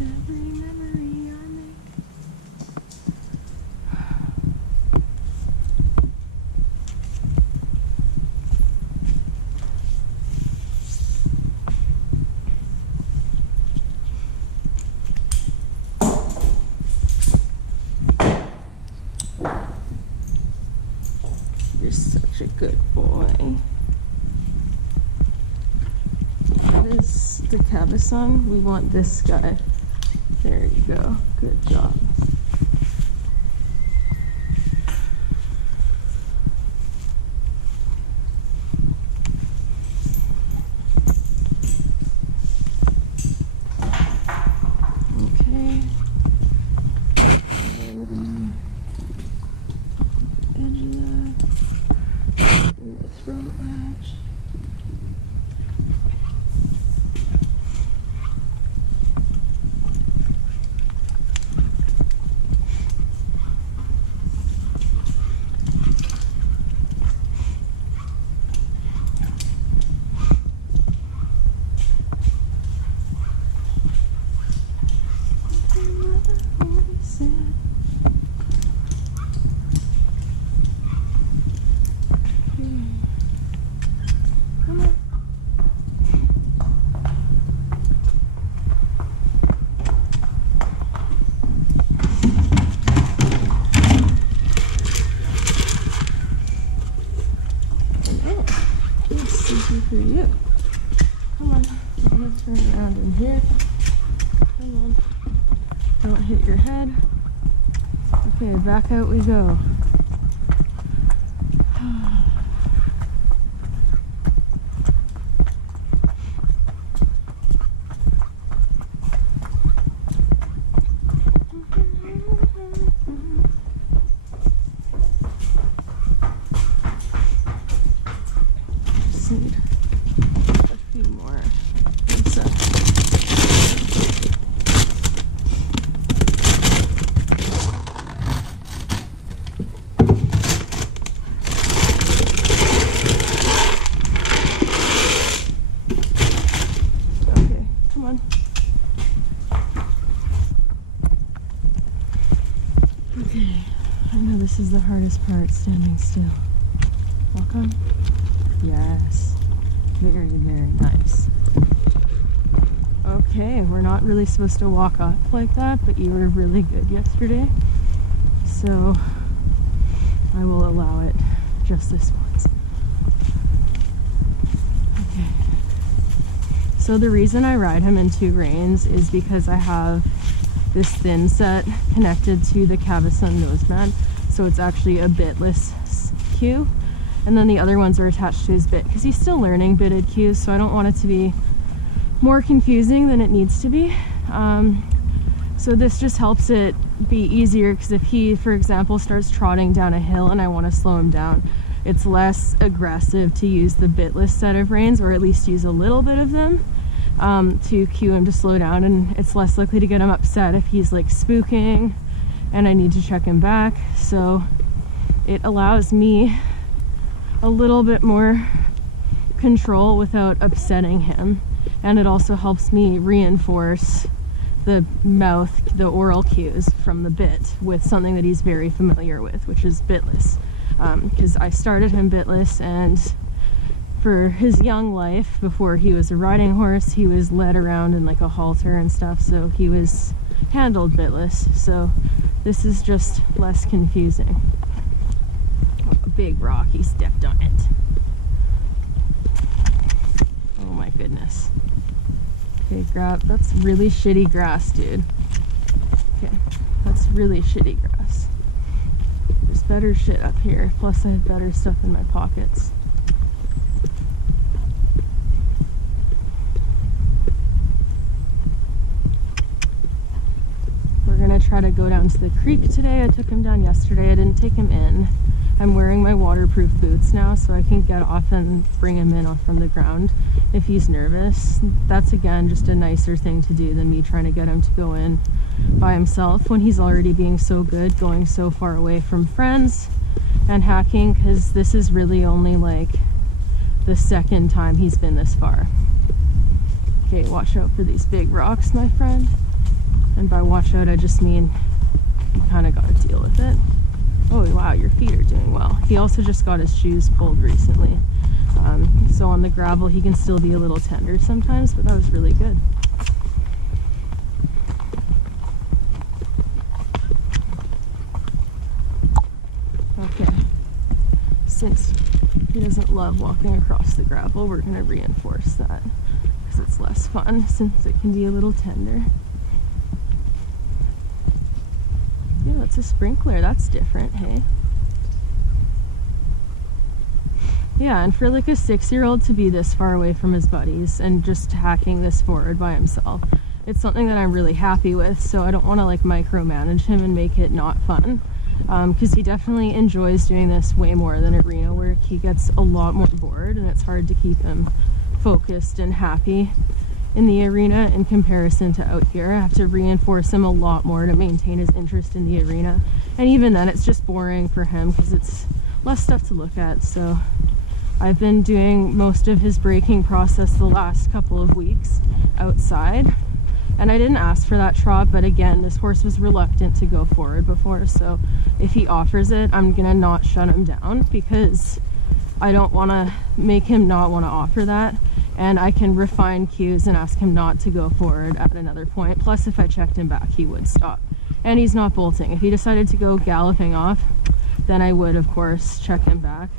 every memory I make. You're such a good boy. That is the cabezon. We want this guy. There you go. Good job. Okay. Edge of that. And the throat latch. For you. Come on. I'm gonna turn around in here. Come on. Don't hit your head. Okay, back out we go. Just need a few more. Okay, come on. Okay, I know this is the hardest part, standing still. Walk on. Yes, very, very nice. Okay, we're not really supposed to walk up like that, but you were really good yesterday, so I will allow it just this once. Okay. So the reason I ride him in 2 reins is because I have this thin set connected to the cabezon noseband, so it's actually a bitless cue. And then the other ones are attached to his bit because he's still learning bitted cues, so I don't want it to be more confusing than it needs to be. So this just helps it be easier, because if he, for example, starts trotting down a hill and I want to slow him down, it's less aggressive to use the bitless set of reins, or at least use a little bit of them to cue him to slow down, and it's less likely to get him upset if he's like spooking and I need to check him back. So it allows me a little bit more control without upsetting him, and it also helps me reinforce the mouth, the oral cues from the bit with something that he's very familiar with, which is bitless, because I started him bitless, and for his young life before he was a riding horse, he was led around in like a halter and stuff, so he was handled bitless. So this is just less confusing. Big rock, he stepped on it. Oh my goodness. Okay, grab. That's really shitty grass, dude. Okay, that's really shitty grass. There's better shit up here, plus I have better stuff in my pockets. We're gonna try to go down to the creek today. I took him down yesterday. I didn't take him in. I'm wearing my waterproof boots now, so I can get off and bring him in off from the ground if he's nervous. That's, again, just a nicer thing to do than me trying to get him to go in by himself when he's already being so good, going so far away from friends and hacking, because this is really only like the 2nd time he's been this far. Okay, watch out for these big rocks, my friend. And by watch out, I just mean you kind of got to deal with it. Oh wow, your feet are doing well. He also just got his shoes pulled recently. So on the gravel he can still be a little tender sometimes, but that was really good. Okay, since he doesn't love walking across the gravel, we're going to reinforce that because it's less fun since it can be a little tender. Yeah, that's a sprinkler. That's different, hey? Yeah, and for like a 6-year-old to be this far away from his buddies and just hacking this forward by himself, it's something that I'm really happy with, so I don't want to like micromanage him and make it not fun. Because he definitely enjoys doing this way more than arena work. He gets a lot more bored and it's hard to keep him focused and happy in the arena in comparison to out here. I have to reinforce him a lot more to maintain his interest in the arena, and even then it's just boring for him because it's less stuff to look at. So I've been doing most of his breaking process the last couple of weeks outside, and I didn't ask for that trot, but again, this horse was reluctant to go forward before, so if he offers it, I'm gonna not shut him down because I don't want to make him not want to offer that, and I can refine cues and ask him not to go forward at another point. Plus, if I checked him back, he would stop, and he's not bolting. If he decided to go galloping off, then I would of course check him back.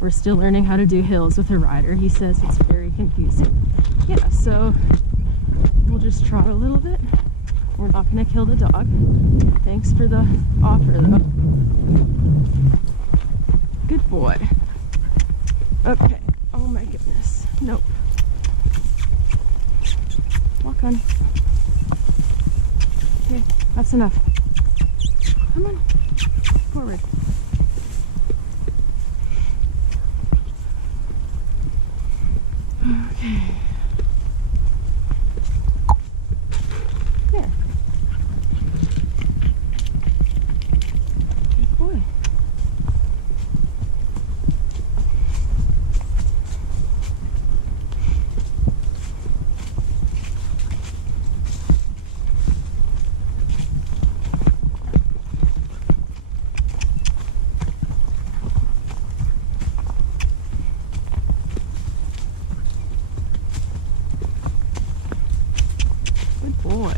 We're still learning how to do hills with a rider. He says it's very confusing. Yeah, so we'll just trot a little bit. We're not going to kill the dog. Thanks for the offer though. Good boy. Okay. Oh my goodness. Nope. Walk on. Okay, that's enough. Come on. Forward. Okay. There. Good boy. Boy.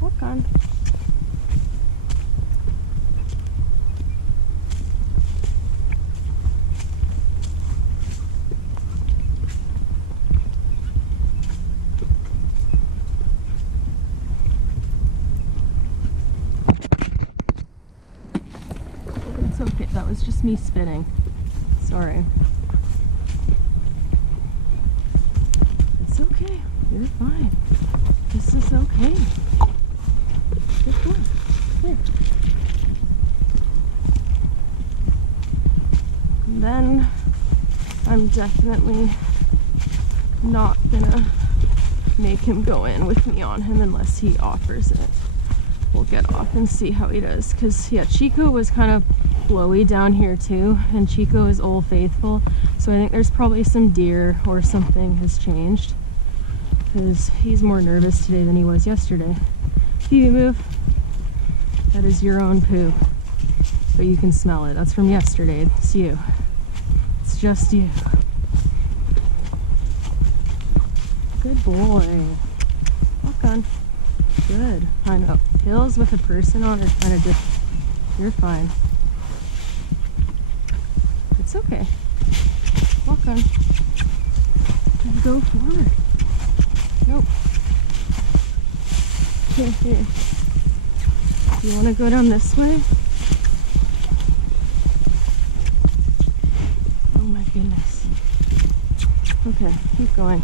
Walk on. It's okay, that was just me spitting. Sorry. It's okay. You're fine. This is okay. Good boy. Here. And then I'm definitely not gonna make him go in with me on him unless he offers it. We'll get off and see how he does. Because, yeah, Chico was kind of flowy down here too, and Chico is Old Faithful, so I think there's probably some deer or something has changed. Because he's more nervous today than he was yesterday. Phoebe, move. That is your own poo. But you can smell it. That's from yesterday. It's you. It's just you. Good boy. Walk on. Good. I know. Hills with a person on are kind of different. You're fine. It's okay. Walk on. And go forward. Nope. Here. You want to go down this way? Oh my goodness. Okay, keep going.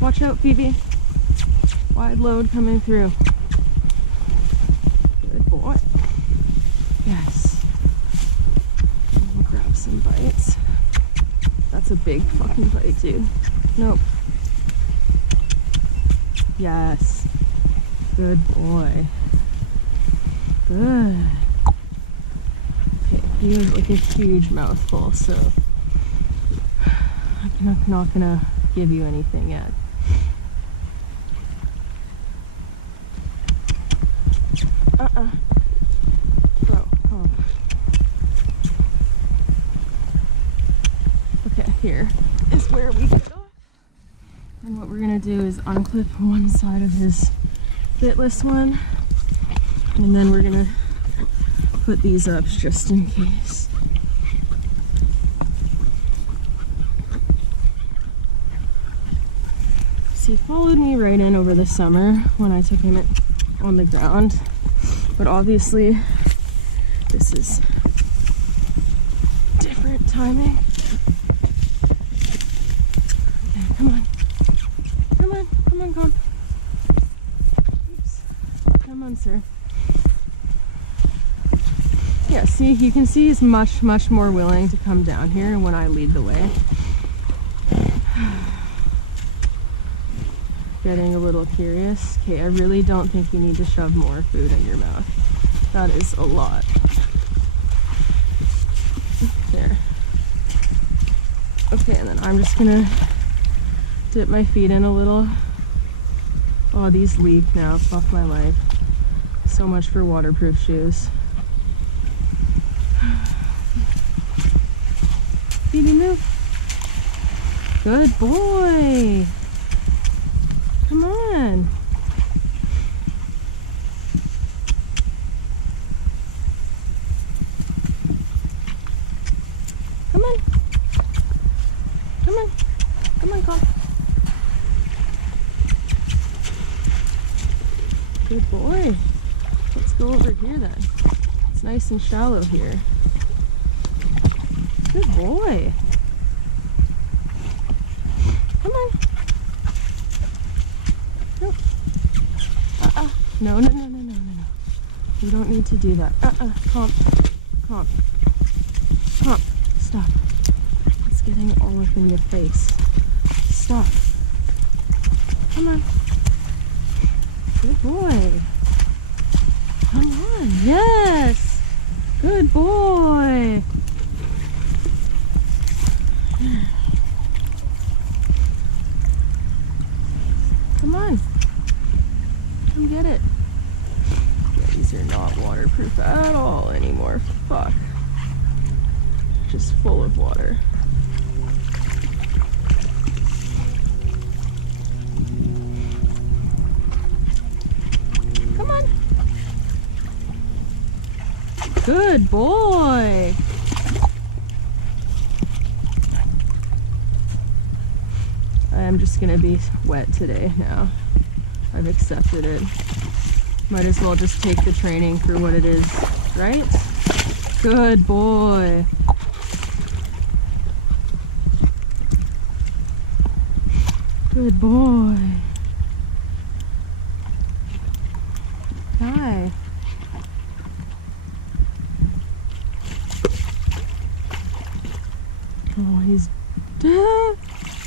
Watch out, Phoebe. Wide load coming through. Good boy. Yes. We'll grab some bites. That's a big fucking bite, dude. Nope. Yes. Good boy. Good. Okay, he was like a huge mouthful, so I'm not gonna give you anything yet. unclip one side of his bitless one, and then we're gonna put these up just in case. So he followed me right in over the summer when I took him on the ground, but obviously this is different timing. Okay, come on. Come on, come on, come. Oops. Come on, sir. Yeah, see, you can see he's much, much more willing to come down here when I lead the way. Getting a little curious. Okay, I really don't think you need to shove more food in your mouth. That is a lot. There. Okay, and then I'm just gonna dip my feet in a little. Oh, these leak now. Fuck my life. So much for waterproof shoes. Phoebe, move. Good boy. Come on. Come on. Come on. Come on, Cole. Good boy. Let's go over here then. It's nice and shallow here. Good boy. Come on. Nope. No, no, no, no, no, no, no. You don't need to do that. Comp. Comp. Comp. Stop. It's getting all up in your face. Stop. Come on. Good boy. Come on. Yes. Good boy. Come on. Come get it. Yeah, these are not waterproof at all anymore. Fuck. Just full of water. Come on. Good boy. I'm just gonna be wet today now. I've accepted it. Might as well just take the training for what it is, right? Good boy. Good boy. Hi. Oh, he's...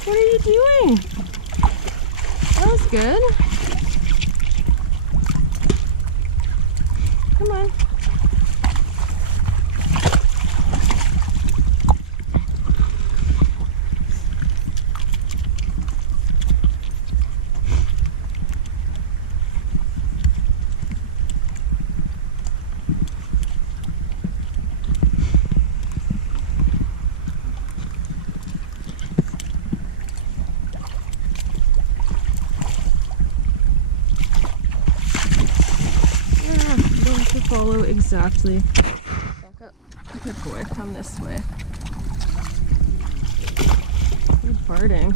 What are you doing? That was good. Come on. To follow exactly. Back up. Good boy, come this way. Good farting.